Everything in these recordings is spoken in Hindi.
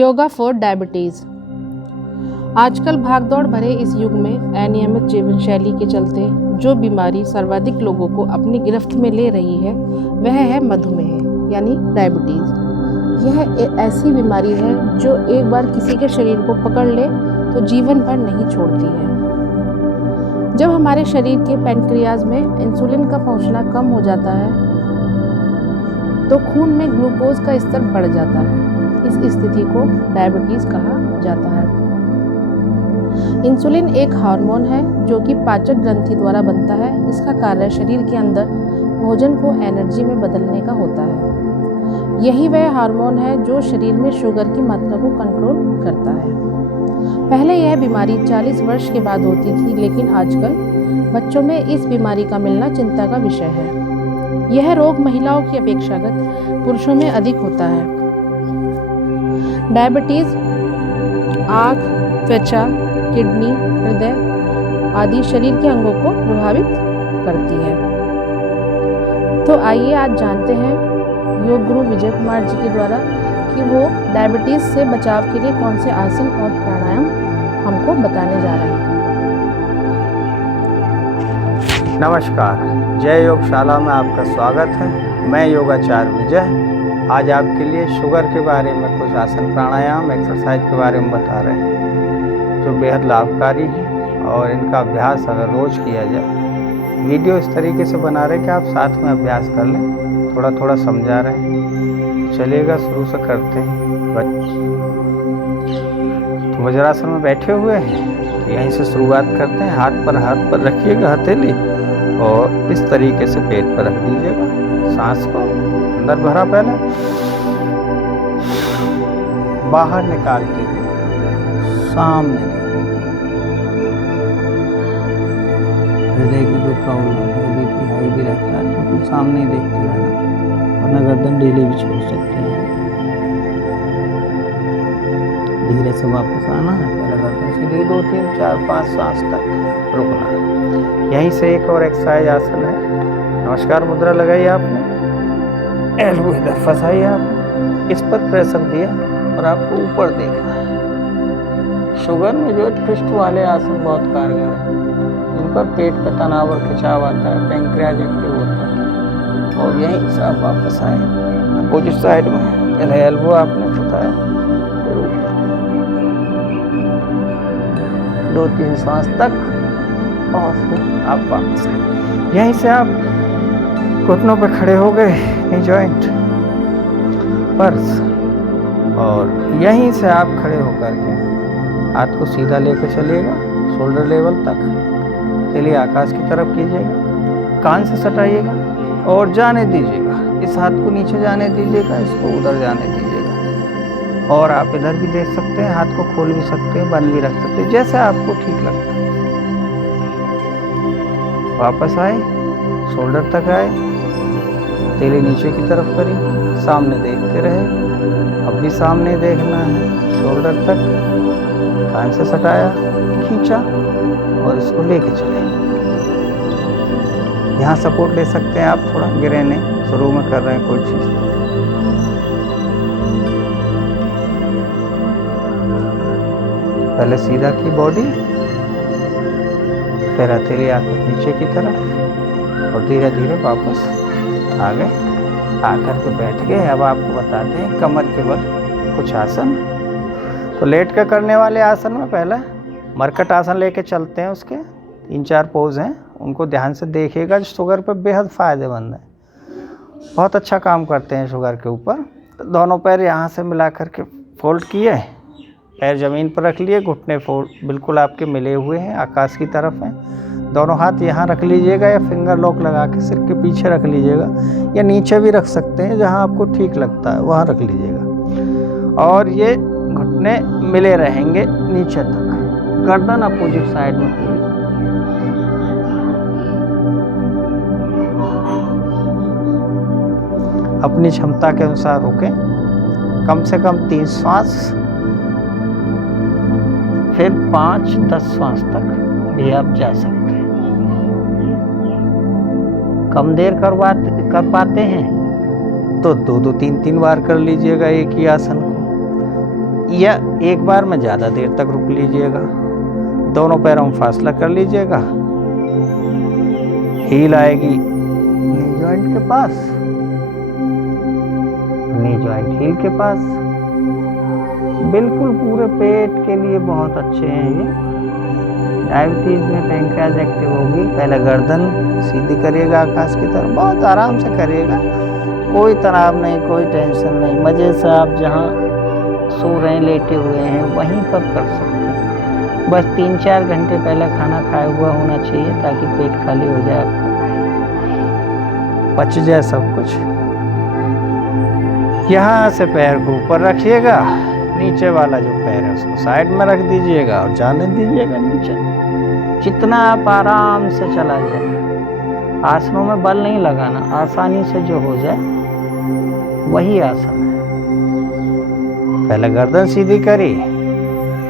Yoga for diabetes. आजकल भागदौड़ भरे इस युग में अनियमित जीवन शैली के चलते जो बीमारी सर्वाधिक लोगों को अपनी गिरफ्त में ले रही है वह है मधुमेह यानी डायबिटीज़। यह ऐसी बीमारी है जो एक बार किसी के शरीर को पकड़ ले तो जीवन भर नहीं छोड़ती है। जब हमारे शरीर के पैनक्रियाज में इंसुलिन का पहुंचना कम हो जाता है तो खून में ग्लूकोज का स्तर बढ़ जाता है। इस स्थिति को डायबिटीज़ कहा जाता है। इंसुलिन एक हार्मोन है जो कि पाचक ग्रंथि द्वारा बनता है। इसका कार्य शरीर के अंदर भोजन को एनर्जी में बदलने का होता है। यही वह हार्मोन है जो शरीर में शुगर की मात्रा को कंट्रोल करता है। पहले यह बीमारी 40 वर्ष के बाद होती थी, लेकिन आजकल बच्चों में इस बीमारी का मिलना चिंता का विषय है। यह रोग महिलाओं की अपेक्षाकृत पुरुषों में अधिक होता है। डायबिटीज़ आँख, त्वचा, किडनी, हृदय आदि शरीर के अंगों को प्रभावित करती है। तो आइए आज जानते हैं योग गुरु विजय कुमार जी के द्वारा कि वो डायबिटीज़ से बचाव के लिए कौन से आसन और प्राणायाम हमको बताने जा रहे हैं। नमस्कार, जय योगशाला में आपका स्वागत है। मैं योगाचार्य विजय आज आपके लिए शुगर के बारे में कुछ आसन प्राणायाम एक्सरसाइज के बारे में बता रहे हैं जो बेहद लाभकारी है और इनका अभ्यास अगर रोज़ किया जाए। वीडियो इस तरीके से बना रहे कि आप साथ में अभ्यास कर लें, थोड़ा थोड़ा समझा रहे हैं। चलिएगा, शुरू से करते हैं। तो वज्रासन में बैठे हुए हैं तो यहीं से शुरुआत करते हैं। हाथ पर रखिएगा हथेली और इस तरीके से पेट पर रख दीजिएगा। सांस को अंदर भरा, पहले बाहर निकालते हुए सामने हृदय की जो प्रॉब्लम है, बीपी हाई भी रहता है तो फिर सामने ही देखते रहना, वरना गर्दन ढीली भी छोड़ सकते हैं। धीरे से वापस आना है, पहले गर्दन सीधी 2 3 4 5 सांस तक रुकना है। यहीं से एक और एक्सरसाइज आसन है। नमस्कार मुद्रा लगाई आपने, एल्बो इधर फंसाई, आप इस पर प्रेशर दिया और आपको ऊपर देखना है। शुगर में जो ट्विस्ट वाले आसन बहुत कारगर है, इन पर पेट का तनाव और खिंचाव आता है, पैंक्रियाज एक्टिव होता है। और यहीं से आप वापस आए अपोजिट साइड में, पहले एल्बो आपने फंसाया, फिर 2-3 सांस तक और फिर आप वापस आए। यहीं से आप घुटनों पे खड़े हो गए, नी जॉइंट पर, और यहीं से आप खड़े होकर के हाथ को सीधा लेकर चलिएगा शोल्डर लेवल तक। चलिए आकाश की तरफ कीजिएगा, कान से सटाइएगा और जाने दीजिएगा। इस हाथ को नीचे जाने दीजिएगा, इसको उधर जाने दीजिएगा। और आप इधर भी देख सकते हैं, हाथ को खोल भी सकते हैं, बंद भी रख सकते हैं, जैसे आपको ठीक लगता है। वापस आए, शोल्डर तक आए, तेली नीचे की तरफ करी, सामने देखते रहे। अब भी सामने देखना है, शोल्डर तक, कान से सटाया, खींचा और इसको लेके चले। यहाँ सपोर्ट ले सकते हैं आप, थोड़ा गिरे नहीं, शुरू में कर रहे हैं कोई चीज़। पहले सीधा की बॉडी, फिर हथेली आकर नीचे की तरफ और धीरे धीरे वापस आ गए, आकर के बैठ गए। अब आपको बताते हैं कमर के बल कुछ आसन। तो लेट कर करने वाले आसन में पहले मरकट आसन लेके चलते हैं। उसके 3-4 पोज हैं, उनको ध्यान से देखिएगा। जो शुगर पे बेहद फ़ायदेमंद है, बहुत अच्छा काम करते हैं शुगर के ऊपर। तो दोनों पैर यहाँ से मिला करके फोल्ड किए, पैर ज़मीन पर रख लिए, घुटने फोल्ड बिल्कुल आपके मिले हुए हैं, आकाश की तरफ हैं। दोनों हाथ यहाँ रख लीजिएगा या फिंगर लॉक लगा के सिर के पीछे रख लीजिएगा, या नीचे भी रख सकते हैं, जहाँ आपको ठीक लगता है वहाँ रख लीजिएगा। और ये घुटने मिले रहेंगे नीचे तक, गर्दन अपोजिट साइड में पूरी। अपनी क्षमता के अनुसार रुकें, कम से कम 3 श्वास, फिर 5-10 श्वास तक भी आप जा सकते हैं। कम देर कर पाते हैं तो 2-2 3-3 बार कर लीजिएगा एक ही आसन को। या एक बार में ज़्यादा देर तक रुक लीजिएगा। दोनों पैरों में फासला कर लीजिएगा। हील आएगी नी जॉइंट के पास, नी जॉइंट हील के पास। बिल्कुल पूरे पेट के लिए बहुत अच्छे हैं ये। डायबिटीज में पैंक्रियाज एक्टिव होगी। पहले गर्दन सीधी करिएगा आकाश की तरफ, बहुत आराम से करिएगा, कोई तनाव नहीं, कोई टेंशन नहीं। मज़े से आप जहाँ सो रहे हैं, लेटे हुए हैं, वहीं पर कर सकते हैं। बस 3-4 घंटे पहले खाना खाया हुआ होना चाहिए ताकि पेट खाली हो जाए, आपका पच जाए सब कुछ। यहाँ से पैर को ऊपर रखिएगा, नीचे वाला जो पैर है उसको साइड में रख दीजिएगा और जाने दीजिएगा नीचे। जितना आप आराम से चला जाए। आसनों में बल नहीं लगाना, आसानी से जो हो जाए वही आसन है। पहले गर्दन सीधी करी,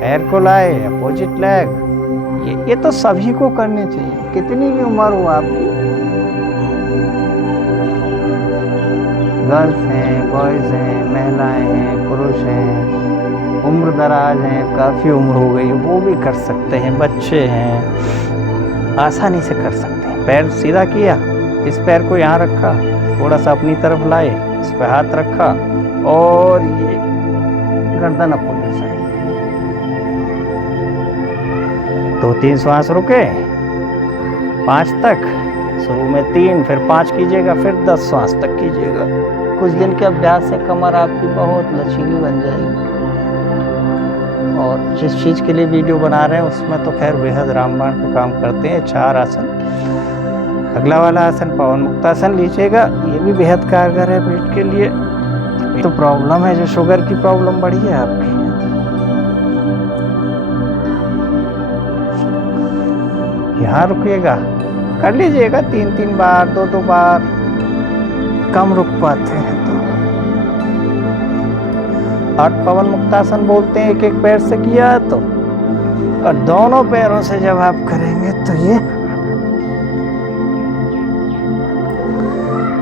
पैर को लाए, अपोजिट लेग। ये तो सभी को करने चाहिए, कितनी भी उम्र हो आपकी। गर्ल्स हैं, बॉयज हैं, महिलाएं हैं, पुरुष हैं, उम्र दराज हैं, काफ़ी उम्र हो गई, वो भी कर सकते हैं। बच्चे हैं, आसानी से कर सकते हैं। पैर सीधा किया, इस पैर को यहाँ रखा, थोड़ा सा अपनी तरफ लाए, इस पर हाथ रखा और ये गर्दन अपोजिट साइड। 2-3 श्वास रुके, 5 तक। शुरू में 3, फिर 5 कीजिएगा, फिर 10 श्वास तक कीजिएगा। कुछ दिन के अभ्यास से कमर आपकी बहुत लचीली बन जाएगी। और जिस चीज़ के लिए वीडियो बना रहे हैं उसमें तो खैर बेहद रामबाण का काम करते हैं। 4 आसन। अगला वाला आसन पवन मुक्तासन लीजिएगा, ये भी बेहद कारगर है पेट के लिए। तो प्रॉब्लम है जो शुगर की प्रॉब्लम बढ़ी है आपकी, यहाँ रुकिएगा, कर लीजिएगा 3-3 बार, 2-2 बार। कम रुक पाते हैं तो और पवन मुक्तासन बोलते हैं, एक पैर से किया तो, और दोनों पैरों से जब आप करेंगे तो ये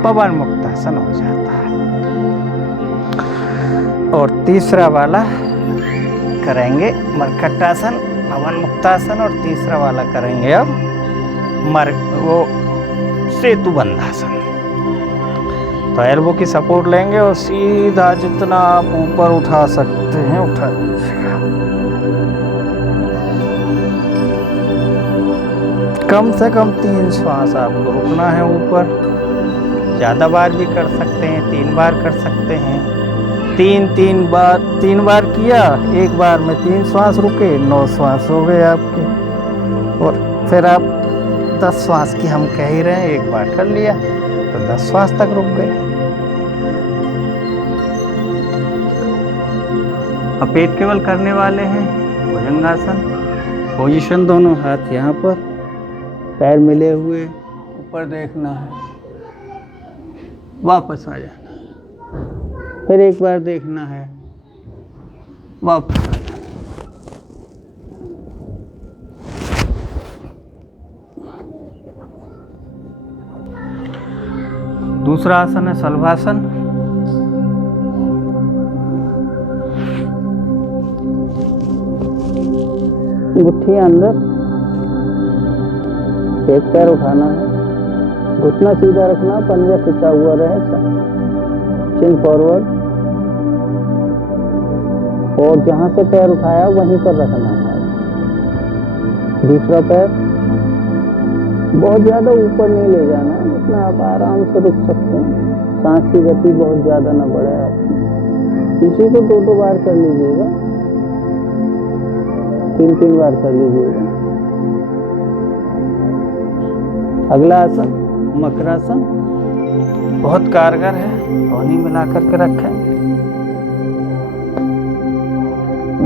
पवन मुक्तासन हो जाता है। और तीसरा वाला करेंगे मरकटासन, पवन मुक्तासन, और तीसरा वाला करेंगे अब वो सेतु बंधासन। तो एल्बो की सपोर्ट लेंगे और सीधा जितना आप ऊपर उठा सकते हैं उठा दीजिएगा। कम से कम 3 श्वास आपको रुकना है ऊपर। ज़्यादा बार भी कर सकते हैं, 3 बार कर सकते हैं। 3 बार किया, एक बार में 3 श्वास रुके, 9 श्वास हो गए आपके। और फिर आप 10 श्वास की हम कह ही रहे हैं, एक बार कर लिया तो 10 श्वास तक रुक गए। अब पेट केवल करने वाले हैं भुजंगासन। पोजीशन दोनों हाथ यहाँ पर, पैर मिले हुए, ऊपर देखना है, वापस आ जाना, फिर एक बार देखना है, वापस आ जाना। दूसरा आसन है शलभासन। मुट्ठी अंदर, एक पैर उठाना है, घुटना सीधा रखना, पंजा खिंचा हुआ रहे, चिन फॉरवर्ड, और जहां से पैर उठाया वहीं पर रखना है। दूसरा पैर बहुत ज्यादा ऊपर नहीं ले जाना है, जितना आप आराम से रुक सकते हैं। सांस की गति बहुत ज्यादा ना बढ़े आपकी। इसी को 2-2 बार कर लीजिएगा, 3-3 बार कर लीजिएगा। अगला आसन मकरासन, बहुत कारगर है, पानी मिला करके रखें।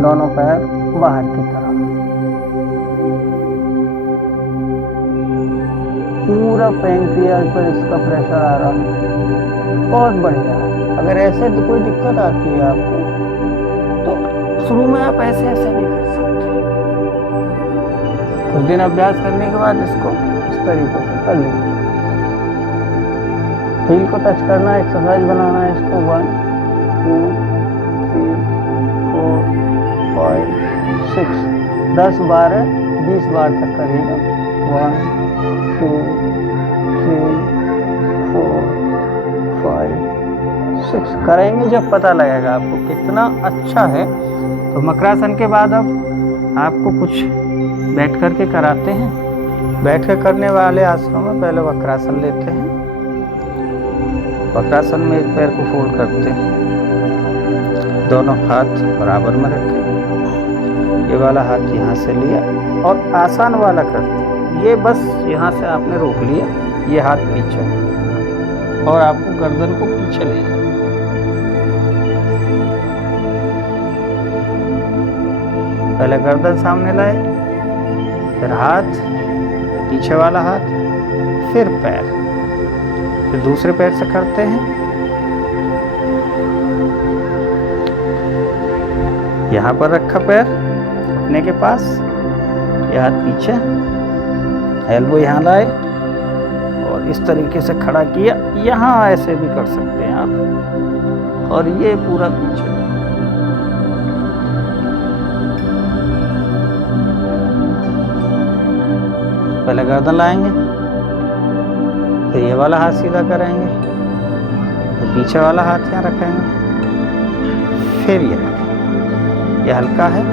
दोनों पैर बाहर की तरफ, पूरा पैंक्रियाज पर इसका प्रेशर आ रहा है, बहुत बढ़िया है। अगर ऐसे तो कोई दिक्कत आती है आपको तो शुरू में आप ऐसे भी कर सकते हैं। कुछ दिन अभ्यास करने के बाद इसको इस तरीके से कर लीजिए। हील को टच करना, एक्सरसाइज बनाना है इसको। 1 2 3 4 5 6 10 12 20 बार तक करिएगा। 1 2 3 4 5 6 करेंगे जब पता लगेगा आपको कितना अच्छा है। तो मकरासन के बाद अब आपको कुछ बैठ कर के कराते हैं। बैठ कर करने वाले आसनों में पहले वक्रासन लेते हैं। वक्रासन में एक पैर को फोल्ड करते हैं, दोनों हाथ बराबर में रखें। ये वाला हाथ यहाँ से लिया और आसान वाला करते हैं। ये बस यहाँ से आपने रोक लिया, ये हाथ पीछे और आपको गर्दन को पीछे ले जाना। पहले गर्दन सामने लाए, फिर हाथ, पीछे वाला हाथ, फिर पैर, फिर दूसरे पैर से करते हैं। यहाँ पर रखा पैर अपने के पास, ये हाथ पीछे, एल्बो यहाँ लाए और इस तरीके से खड़ा किया। यहाँ ऐसे भी कर सकते हैं आप, और ये पूरा पीछे। पहले गर्दन लाएंगे, फिर ये वाला हाथ सीधा करेंगे, फिर पीछे वाला हाथ यहाँ रखेंगे, फिर ये रखेंगे। ये हल्का है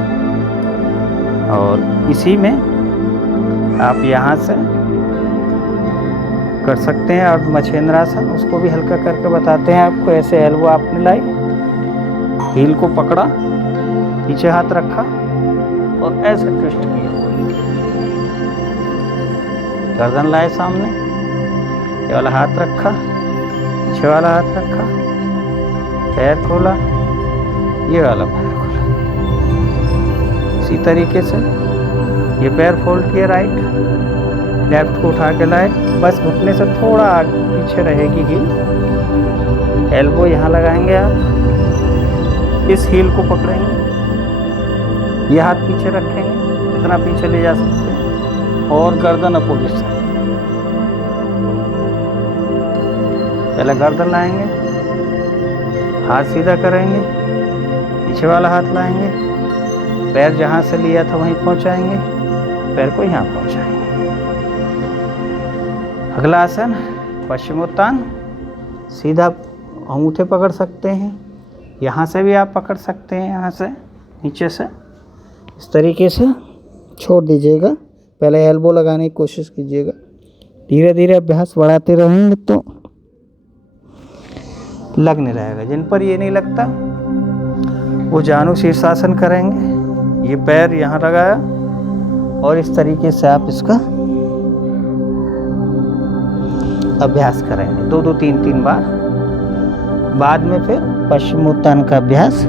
और इसी में आप यहाँ से कर सकते हैं। और मछेंद्रासन, उसको भी हल्का करके बताते हैं आपको। ऐसे एल्बो आपने लाई, हील को पकड़ा, पीछे हाथ रखा और ऐसे ट्विस्ट किया। गर्दन लाए सामने, ये वाला हाथ रखा, पीछे वाला हाथ रखा, पैर खोला, ये वाला पैर खोला। इसी तरीके से ये पैर फोल्ड किए, राइट, लेफ्ट को उठा के लाए, बस घुटने से थोड़ा आगे पीछे रहेगी हील। एल्बो यहाँ लगाएंगे आप, इस हील को पकड़ेंगे, ये हाथ पीछे रखेंगे, इतना पीछे ले जा सकते हैं, और गर्दन अपोजिट साइड। पहले गर्दन लाएंगे, हाथ सीधा करेंगे, पीछे वाला हाथ लाएंगे, पैर जहाँ से लिया था वहीं पहुँचाएंगे, पैर को यहाँ पहुँचाएंगे। अगला आसन पश्चिमोत्तान। सीधा अंगूठे पकड़ सकते हैं, यहाँ से भी आप पकड़ सकते हैं, यहाँ से नीचे से इस तरीके से छोड़ दीजिएगा। पहले एल्बो लगाने की कोशिश कीजिएगा। धीरे धीरे अभ्यास बढ़ाते रहेंगे तो लगने रहेगा। जिन पर ये नहीं लगता वो जानु शीर्षासन करेंगे। ये पैर यहाँ लगाया और इस तरीके से आप इसका अभ्यास करेंगे 2-2 3-3 बार। बाद में फिर पश्चिमोत्तान का अभ्यास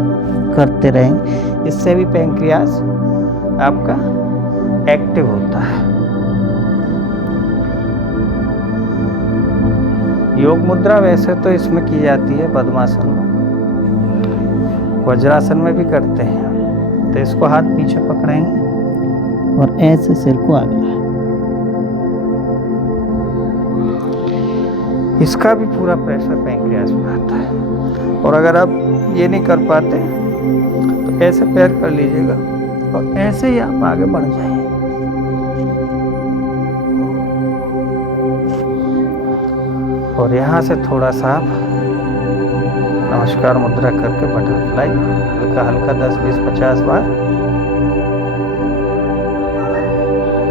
करते रहेंगे। इससे भी पैंक्रियास आपका एक्टिव होता है। योग मुद्रा वैसे तो इसमें की जाती है पद्मासन में, वज्रासन में भी करते हैं। तो इसको हाथ पीछे पकड़ेंगे और ऐसे सिर को आगे लाएं। इसका भी पूरा प्रेशर पैंक्रियास में आता है। और अगर आप ये नहीं कर पाते तो ऐसे पैर कर लीजिएगा और ऐसे ही आप आगे बढ़ जाइए। और यहाँ से थोड़ा सा आप नमस्कार मुद्रा करके बटरफ्लाई हल्का हल्का 10 20 50 बार।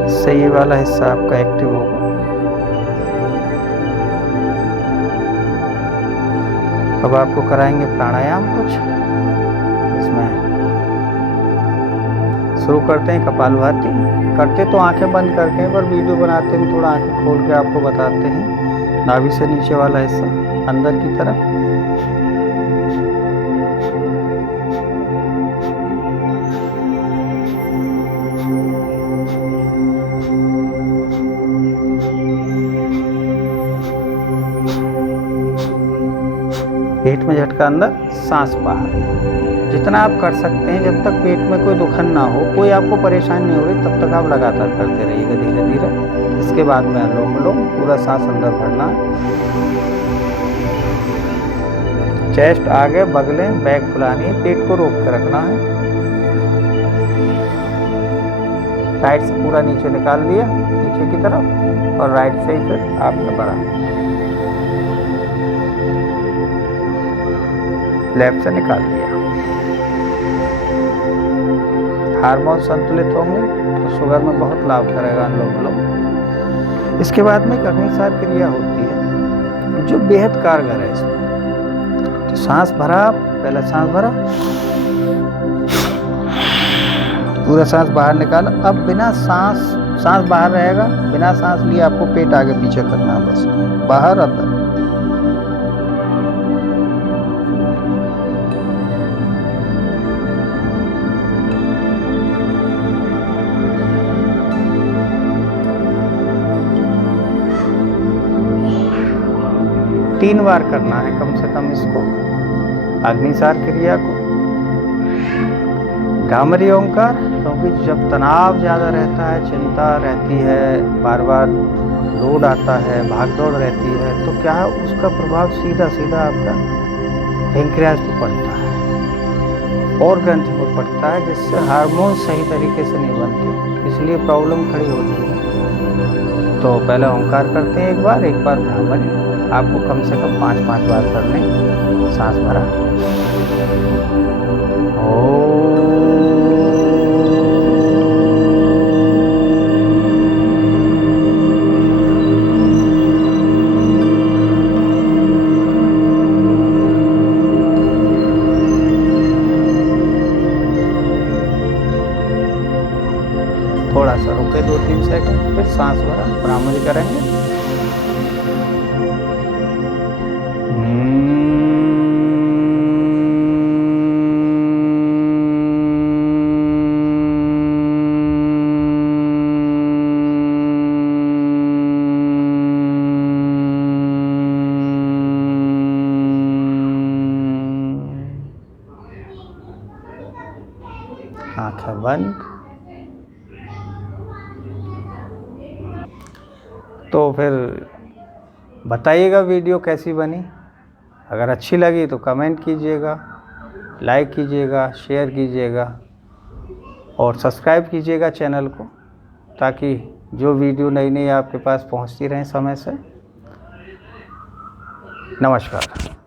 इससे ये वाला हिस्सा आपका एक्टिव होगा। अब आपको कराएंगे प्राणायाम कुछ। इसमें शुरू करते हैं कपालभाति। करते तो आंखें बंद करके, पर वीडियो बनाते हैं थोड़ा आंखें खोल के आपको बताते हैं। नाभि से नीचे वाला हिस्सा अंदर की तरफ, पेट में झटका अंदर, सांस बाहर। जितना आप कर सकते हैं, जब तक पेट में कोई दुखन ना हो, कोई आपको परेशानी नहीं हो रही, तब तक आप लगातार करते रहिएगा धीरे धीरे। इसके बाद में अनुलोम विलोम, पूरा सांस अंदर भरना। चेस्ट आगे, बगलें बैक फुलानी है, पेट को रोक कर रखना है। राइट से पूरा नीचे निकाल लिया नीचे की तरफ, और राइट से ही फिर आपने भरा, लेफ्ट से निकाल लिया। हार्मोन संतुलित होंगे तो शुगर में बहुत लाभ करेगा इन लोग। इसके बाद में एक अग्निसार क्रिया होती है जो बेहद कारगर है इसमें। तो सांस भरा, पहला सांस भरा, पूरा सांस बाहर निकाला। अब बिना सांस बाहर रहेगा, बिना सांस लिए आपको पेट आगे पीछे करना है, बस बाहर अंदर। तीन बार करना है कम से कम इसको, अग्निसार क्रिया को। भ्रामरी ओंकार, क्योंकि जब तनाव ज़्यादा रहता है, चिंता रहती है, बार बार लोड आता है, भागदौड़ रहती है, तो क्या है उसका प्रभाव सीधा सीधा आपका पैंक्रियाज पर पड़ता है और ग्रंथि पर पड़ता है, जिससे हार्मोन सही तरीके से नहीं बनते, इसलिए प्रॉब्लम खड़ी होती है। तो पहले ओंकार करते हैं एक बार भ्रामरी। आपको कम से कम 5-5 बार करने। सांस भरा, थोड़ा सा रुके 2-3 सेकंड, फिर सांस भरा, भ्रामरी करेंगे। आंखें बंद। तो फिर बताइएगा वीडियो कैसी बनी। अगर अच्छी लगी तो कमेंट कीजिएगा, लाइक कीजिएगा, शेयर कीजिएगा और सब्सक्राइब कीजिएगा चैनल को, ताकि जो वीडियो नई नई आपके पास पहुंचती रहें समय से। नमस्कार।